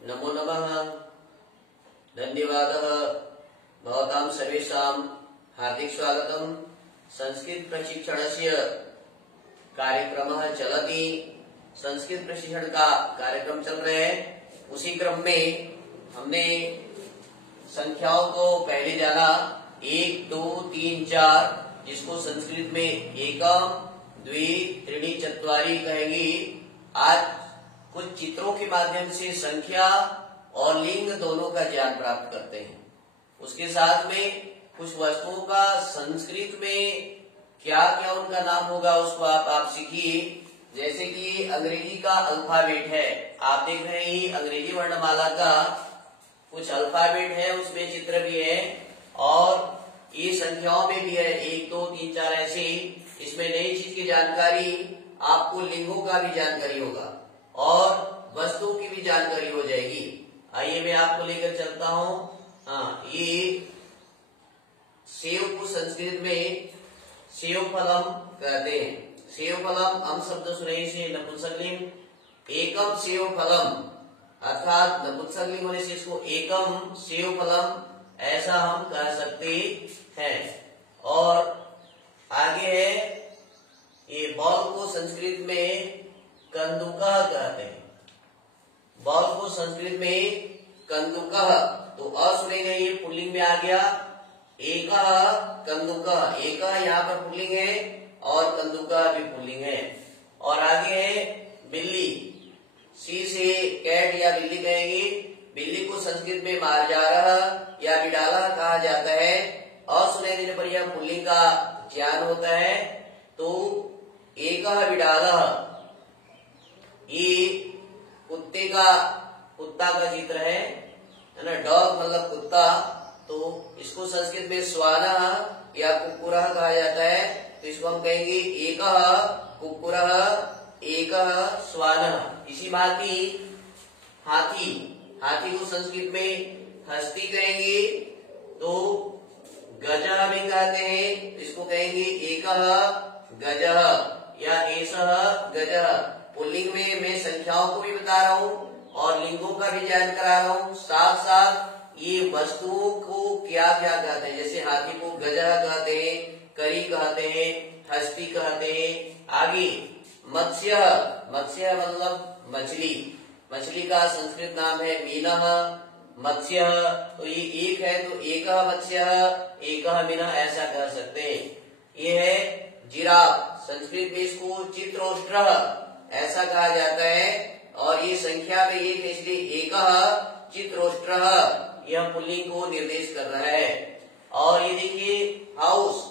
नमो नमः। धन्यवादः। भवतां सर्वेषां हार्दिक स्वागतम्। संस्कृत प्रशिक्षणस्य कार्यक्रमः चलति। संस्कृत प्रशिक्षण का कार्यक्रम चल रहे हैं। उसी क्रम में हमने संख्याओं को पहले जाना 1, 2, 3, 4, जिसको संस्कृत में एकम, द्वि, त्रीणि, चत्वारि कहेंगी। आज कुछ चित्रों के माध्यम से संख्या और लिंग दोनों का ज्ञान प्राप्त करते हैं। उसके साथ में कुछ वस्तुओं का संस्कृत में क्या क्या उनका नाम होगा उसको आप सीखिए। जैसे कि अंग्रेजी का अल्फाबेट है, आप देख रहे हैं अंग्रेजी वर्णमाला का कुछ अल्फाबेट है, उसमें चित्र भी है और ये संख्याओं में भी है 1, 2, 3, 4 ऐसे। इसमें नई चीज की जानकारी, आपको लिंगों का भी जानकारी होगा और वस्तुओं की भी जानकारी हो जाएगी। आइए मैं आपको लेकर चलता हूँ। ये सेव को संस्कृत में सेव फलम कहते हैं। सेव फलम हम शब्द सुने से नपुंसकलिंग एकम सेव फलम, अर्थात नपुंसकलिंग होने से इसको एकम सेव फलम ऐसा हम कह सकते हैं। और आगे है ये बॉल को संस्कृत में कंदुका कहते हैं। बॉल को संस्कृत में कंदुका, तो अ सुनेंगे ये पुल्लिंग में आ गया। एक कंदुका, एक यहाँ पर पुल्लिंग है और कंदुका भी पुल्लिंग है। और आगे है बिल्ली, सी से कैट या बिल्ली कहेंगे। बिल्ली को संस्कृत में मार्जारः या बिडाला कहा जाता है। अ सुने देने पर यह पुल्लिंग का ज्ञान होता है। तो एक बिडालः, ये कुत्ता का चित्र है ना, डॉग मतलब कुत्ता। तो इसको संस्कृत में श्वानः या कुक्कुरः कहा जाता है। तो इसको हम कहेंगे एकः कुक्कुरः, एकः श्वानः। इसी भांति हाथी को संस्कृत में हस्ती कहेंगे। तो गजः भी कहते हैं, इसको कहेंगे एकः गजः या एषः गजः। पुल्लिंग में मैं संख्याओं को भी बता रहा हूँ और लिंगों का भी ज्ञान करा रहा हूँ। साथ साथ ये वस्तुओं को क्या क्या कहते हैं, जैसे हाथी को गजह कहते हैं, करी कहते हैं, हस्ती कहते हैं। आगे मत्स्य मतलब मछली का संस्कृत नाम है मीनः मत्स्य। तो ये एक है तो एकः मत्स्य, एकः मीनः ऐसा कह सकते हैं। ये है जिराफ, संस्कृत में इसको चित्रोष्ट्रः ऐसा कहा जाता है। और ये संख्या में एक है इसलिए एकः चित्रोष्ट्रः, यह पुल्लिंग को निर्देश कर रहा है। और ये देखिए हाउस,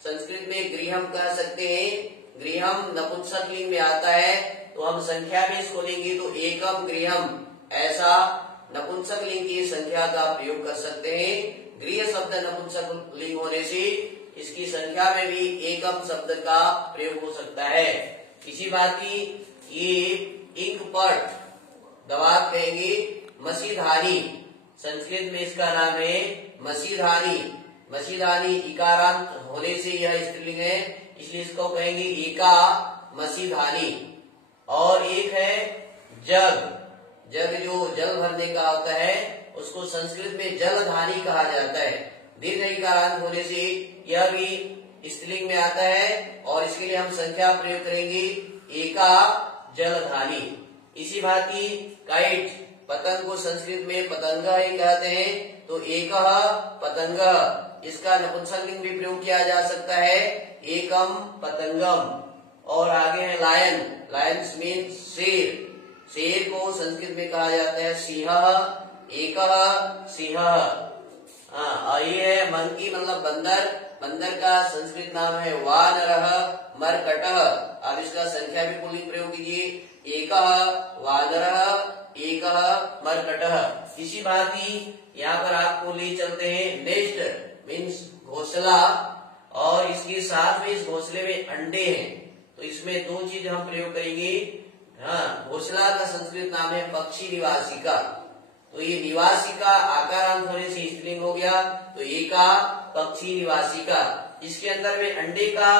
संस्कृत में गृहम कह सकते हैं। गृहम नपुंसकलिंग में आता है, तो हम संख्या में इसको लेंगे तो एकम गृहम ऐसा नपुंसकलिंग की संख्या का प्रयोग कर सकते हैं। गृह शब्द नपुंसकलिंग होने से इसकी संख्या में भी एकम शब्द का प्रयोग हो सकता है। इसी बात की ये इंक पट, दवात कहेंगे मसीधानी, संस्कृत में इसका नाम है मसीधानी। इकारांत होने से यह स्त्रीलिंग है, इसलिए इसको कहेंगे एका मसीधानी। और एक है जग जो जल भरने का होता है, उसको संस्कृत में जलधानी कहा जाता है। दीर्घ इकारांत होने से यह भी स्त्रीलिंग में आता है और इसके लिए हम संख्या प्रयोग करेंगे एका जलधानी। इसी भांति काइट, पतंग को संस्कृत में पतंग ही कहते हैं। तो एकः पतंग, इसका नपुंसकलिंग भी प्रयोग किया जा सकता है एकम पतंगम। और आगे है लायन मीन शेर को संस्कृत में कहा जाता है सिंहः, एकः सिंहः। और ये है मंकी मतलब बंदर का संस्कृत नाम है वानरः मर्कटः। अब इसका संख्या भी पुल्लिंग प्रयोग कीजिए एकः वानरः, एकः मर्कटः। इसी भांति यहाँ पर आपको ले चलते हैं नेस्ट मीन्स घोंसला, और इसके साथ में इस घोंसले में अंडे हैं। तो इसमें दो चीज हम प्रयोग करेंगे। घोंसला का संस्कृत नाम है पक्षी निवासिका। तो ये निवासिका आकारांत होने से स्त्रीलिंग हो गया, तो एका पक्षी निवासिका। इसके अंदर में अंडे का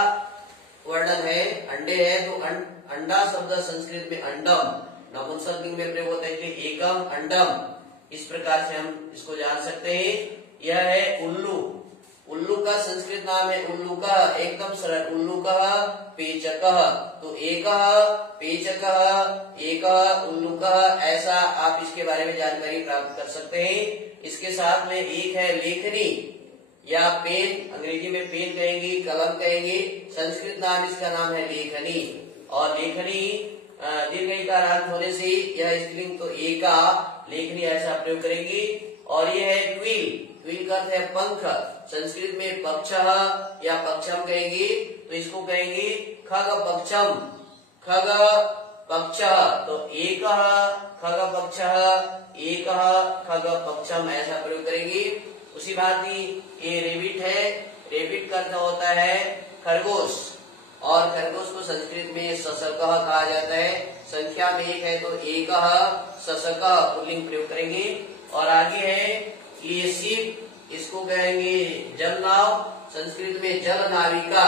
वर्णन है, अंडे है तो अंडा शब्द संस्कृत में अंडम, नपुंसक लिंग में प्रयोग होता है, इसलिए एकम अंडम, इस प्रकार से हम इसको जान सकते हैं। यह है उल्लू। उल्लू का संस्कृत नाम है उल्लूकः, एकदम सरल, उल्लूकः पेचकः। तो एकः पेचकः, एकः उल्लूकः, ऐसा आप इसके बारे में जानकारी प्राप्त कर सकते हैं। इसके साथ में एक है लेखनी या पेन, अंग्रेजी में पेन कहेंगे, कलम कहेंगे, संस्कृत नाम इसका नाम है लेखनी। और लेखनी दीर्घ इकार अंत होने से यह स्त्रीलिंग, तो एका लेखनी ऐसा प्रयोग करेंगे। और यह है ट्विल। ट्विल का अर्थ है पंख, संस्कृत में पक्षः या पक्षम कहेंगे, तो इसको कहेंगे खग पक्षम, खग पक्षः। तो एकः खग पक्षः, एकः खग पक्षम ऐसा प्रयोग करेंगे। उसी भांति ये रेबिट है। रेबिट का अर्थ होता है खरगोश, और खरगोश को संस्कृत में सशकः कहा जाता है। संख्या में एक है तो एकः सशकः पुल्लिंग प्रयोग करेंगे। और आगे है ये शिप, इसको कहेंगे जल नाव, संस्कृत में जल नाविका,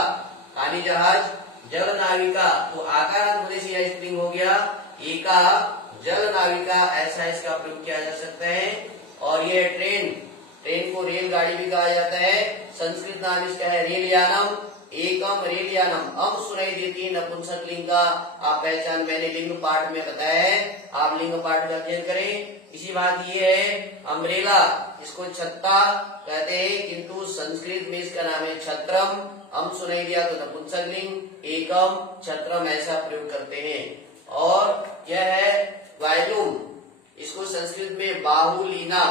पानी जहाज, जल नाविका। तो आकारांत होने से यह स्त्रीलिंग हो गया एका जल नाविका, ऐसा इसका प्रयोग किया जा सकता है। और यह ट्रेन, ट्रेन को रेलगाड़ी भी कहा जाता है, संस्कृत नाम इसका है रेलयानम, एकम रेलयानम। अब सुनाई देती है नपुंसक लिंग का आप पहचान, मैंने लिंग पाठ में बताया है, आप लिंग पाठ का अध्ययन करें। इसी बात ये है अम्ब्रेला, इसको छत्ता कहते हैं, किंतु संस्कृत में इसका नाम है छत्रम। हम सुनाई दिया तो नपुंसक लिंग, एकम छत्रम ऐसा प्रयोग करते हैं। और यह है वायलुम, इसको संस्कृत में बाहुलीना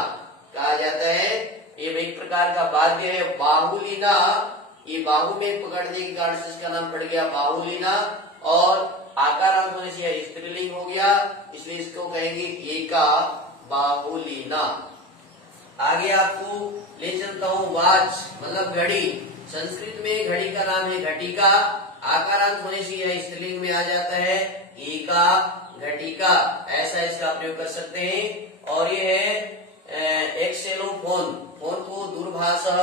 कहा जाता है। ये एक प्रकार का वाद्य है बाहुलीना, ये बाहु में पकड़ने के कारण से इसका नाम पड़ गया बाहुलीना। और आकारांत होने से यह स्त्रीलिंग हो गया, इसलिए इसको कहेंगे एका बाहुलीना। आगे आपको ले चलता हूँ वाच, मतलब घड़ी। संस्कृत में घड़ी का नाम है घटिका, आकारांत होने से यह स्त्रीलिंग में आ जाता है एका घटिका, ऐसा इसका प्रयोग कर सकते हैं। और ये है एक्सेलोफोन, फोन को दूरभाषः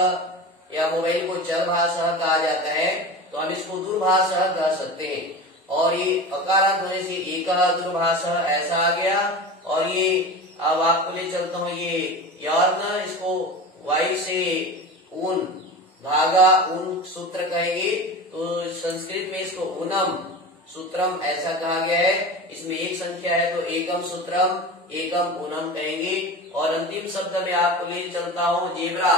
या मोबाइल को चरभाषः कहा जाता है, तो हम इसको दूरभाषः कह सकते हैं। और ये अकारांत होने से एकः दूरभाषः ऐसा आ गया। और ये अब आपको ले चलता हूँ ये यार्न, इसको वाई से ऊन, धागा, ऊन सूत्र कहेंगे, तो संस्कृत में इसको ऊनम सूत्रम ऐसा कहा गया है। इसमें एक संख्या है तो एकम सूत्रम, एकम ऊनम कहेंगे। और अंतिम शब्द में आपको ले चलता हूँ जेब्रा,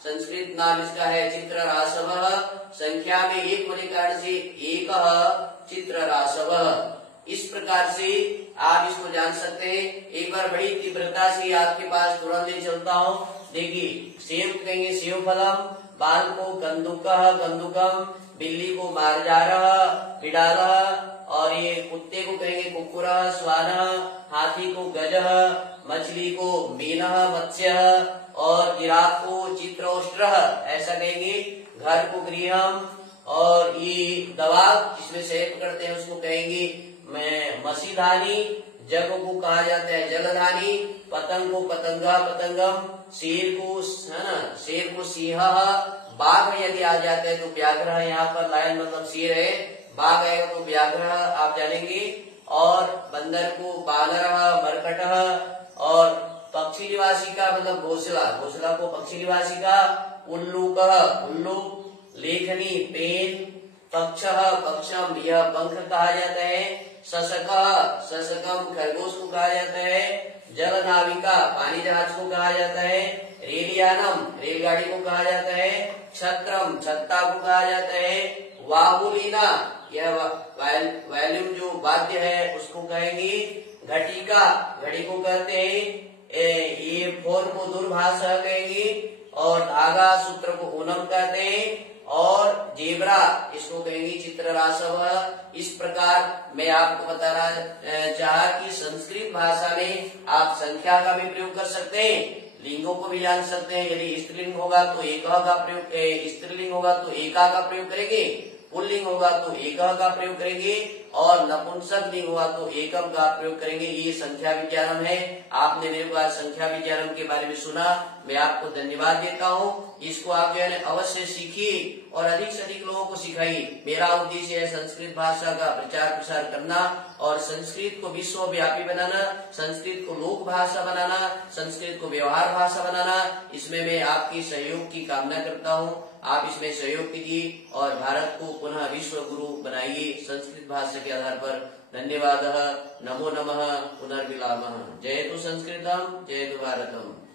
संस्कृत नाम इसका है चित्ररासवः, संख्या में एक होने के कारण से एकः चित्ररासवः। इस प्रकार से आप इसको जान सकते हैं। एक बार बड़ी तीव्रता से आपके पास तुरंत ले चलता हूँ। देखिए सेब कहेंगे सेब फलम, बाल को कंदुकः कंदुकम, बिल्ली को मार्जारः बिडालः, और ये कुत्ते को कहेंगे कुक्कुरः श्वानः, हाथी को गजः, मछली को मीनः मत्स्यः, और जिराफ को चित्रोष्ट्रः ऐसा कहेंगे। घर को गृहम, और ये दवा जिसमें शहद पकड़ते हैं उसको कहेंगे मसीधानी, जग को कहा जाता है जलधानी, पतंग को पतंगा पतंगम, शेर को सिंह, बाघ में यदि आ जाते हैं तो व्याघ्र, यहाँ पर लायन मतलब शेर है, बाघ आएगा तो व्याघ्र आप जानेंगे। और बंदर को बानरः मरकटः, और पक्षी निवासी का मतलब घोंसला, घोंसला को पक्षी निवासी का उल्लूकः उल्लू, लेखनी पेन, पक्षः पक्षम यह पंख कहा जाता है, सशकः सशकम खरगोश को कहा जाता है, जल नाविका पानी जहाज को कहा जाता है, रेलयानम रेलगाड़ी को कहा जाता है, छत्रम छत्ता को कहा जाता है, वाहुलीना यह वॉल्यूम जो वाद्य है उसको कहेंगे, घटिका घड़ी को कहते हैं, ये फोन को दूरभाषः कहेंगे, और धागा सूत्र को ऊनम कहते हैं, और जेब्रा इसको कहेंगे चित्ररासवः। इस प्रकार मैं आपको बताना चाहा कि संस्कृत भाषा में आप संख्या का भी प्रयोग कर सकते हैं, लिंगों को भी जान सकते हैं। यदि स्त्रीलिंग होगा तो एकः का प्रयोग, स्त्रीलिंग होगा तो एका का प्रयोग करेंगे, पुल्लिंग होगा तो एकः का प्रयोग करेंगे, और नपुंसक लिंग हुआ तो एकम का प्रयोग करेंगे। ये संख्या विज्ञानम है। आपने मेरे को आज संख्या विज्ञानम के बारे में सुना। मैं आपको धन्यवाद देता हूँ। इसको आप जो है अवश्य सीखिए और अधिक से अधिक लोगों को सिखाइए। मेरा उद्देश्य है संस्कृत भाषा का प्रचार प्रसार करना और संस्कृत को विश्वव्यापी बनाना, संस्कृत को लोक भाषा बनाना, संस्कृत को व्यवहार भाषा बनाना। इसमें मैं आपकी सहयोग की कामना करता हूँ। आप इसमें सहयोग कीजिए और भारत को पुनः विश्व गुरु बनाइए संस्कृत भाषा के आधार पर। धन्यवाद। नमो नमः। पुनर्मिलामः। जयतु संस्कृतम, जयतु भारतम।